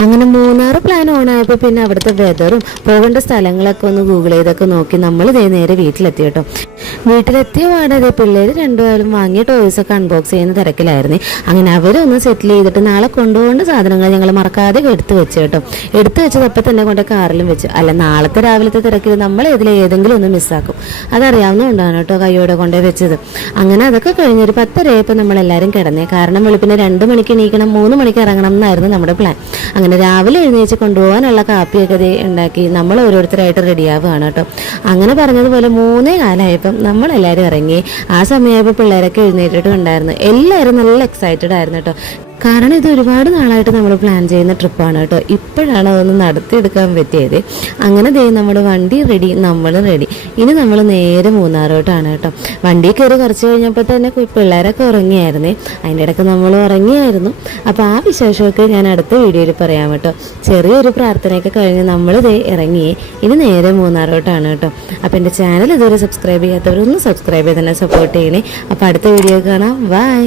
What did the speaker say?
അങ്ങനെ മൂന്നാറ് പ്ലാൻ ഓണായപ്പോൾ പിന്നെ അവിടുത്തെ വെതറും പോകേണ്ട സ്ഥലങ്ങളൊക്കെ ഒന്ന് ഗൂഗിൾ ചെയ്തൊക്കെ നോക്കി നമ്മൾ നേരെ വീട്ടിലെത്തി കേട്ടോ. വീട്ടിലെത്തിയ പാടെ പിള്ളേർ രണ്ടുപേരും വാങ്ങിയ ടോയ്സൊക്കെ അൺബോക്സ് ചെയ്യുന്ന തിരക്കിലായിരുന്നു. അങ്ങനെ അവരൊന്ന് സെറ്റിൽ ചെയ്തിട്ട് നാളെ കൊണ്ടുപോകേണ്ട സാധനങ്ങൾ ഞങ്ങൾ മറക്കാതെ എടുത്തു വെച്ചു കേട്ടോ. എടുത്തു വെച്ചത് അപ്പം തന്നെ കൊണ്ട് കാറിലും വെച്ചു. അല്ല, നാളത്തെ രാവിലത്തെ തിരക്കിൽ നമ്മൾ ഏതെങ്കിലും ഒന്ന് മിസ്സാക്കും. അതറിയാവുന്നതുകൊണ്ടാണ് കേട്ടോ കയ്യോടെ കൊണ്ടേ വെച്ചത്. അങ്ങനെ അതൊക്കെ കഴിഞ്ഞൊരു 10:30 നമ്മളെല്ലാവരും കിടന്നേ. കാരണം വെളുപ്പിനെ 2 മണിക്ക് എണീക്കണം, 3 മണിക്ക് ഇറങ്ങണം എന്നായിരുന്നു നമ്മുടെ പ്ലാൻ. അങ്ങനെ രാവിലെ എഴുന്നേച്ച് കൊണ്ടുപോകാനുള്ള കാപ്പിയൊക്കെ ഉണ്ടാക്കി നമ്മൾ ഓരോരുത്തരായിട്ട് റെഡിയാവുകയാണ് കേട്ടോ. അങ്ങനെ പറഞ്ഞതുപോലെ 3:15 നമ്മളെല്ലാവരും ഇറങ്ങി. ആ സമയമായപ്പോൾ പിള്ളേരൊക്കെ എഴുന്നേറ്റിട്ടും ഉണ്ടായിരുന്നു. എല്ലാവരും നല്ല എക്സൈറ്റഡ് ആയിരുന്നു കേട്ടോ. കാരണം ഇത് ഒരുപാട് നാളായിട്ട് നമ്മൾ പ്ലാൻ ചെയ്യുന്ന ട്രിപ്പാണ് കേട്ടോ. ഇപ്പോഴാണ് അതൊന്ന് നടത്തിയെടുക്കാൻ പറ്റിയത്. അങ്ങനെ നമ്മുടെ വണ്ടി റെഡി, നമ്മൾ റെഡി. ഇനി നമ്മൾ നേരെ മൂന്നാറോട്ടാണ് കേട്ടോ. വണ്ടി കയറി കുറച്ച് കഴിഞ്ഞപ്പോൾ തന്നെ പിള്ളേരൊക്കെ ഉറങ്ങിയായിരുന്നേ. അതിൻ്റെ ഇടയ്ക്ക് നമ്മൾ ഉറങ്ങിയായിരുന്നു. അപ്പോൾ ആ വിശേഷമൊക്കെ ഞാൻ അടുത്ത വീഡിയോയിൽ പറയാം കേട്ടോ. ചെറിയൊരു പ്രാർത്ഥനയൊക്കെ കഴിഞ്ഞ് നമ്മൾ ഇറങ്ങി. ഇനി നേരെ മൂന്നാറോട്ടാണ് കേട്ടോ. അപ്പോൾ എൻ്റെ ചാനൽ ഇതുവരെ സബ്സ്ക്രൈബ് ചെയ്യാത്തവരൊന്ന് സബ്സ്ക്രൈബ് ചെയ്ത് തന്നെ സപ്പോർട്ട് ചെയ്യണേ. അപ്പോൾ അടുത്ത വീഡിയോ കാണാം. ബൈ.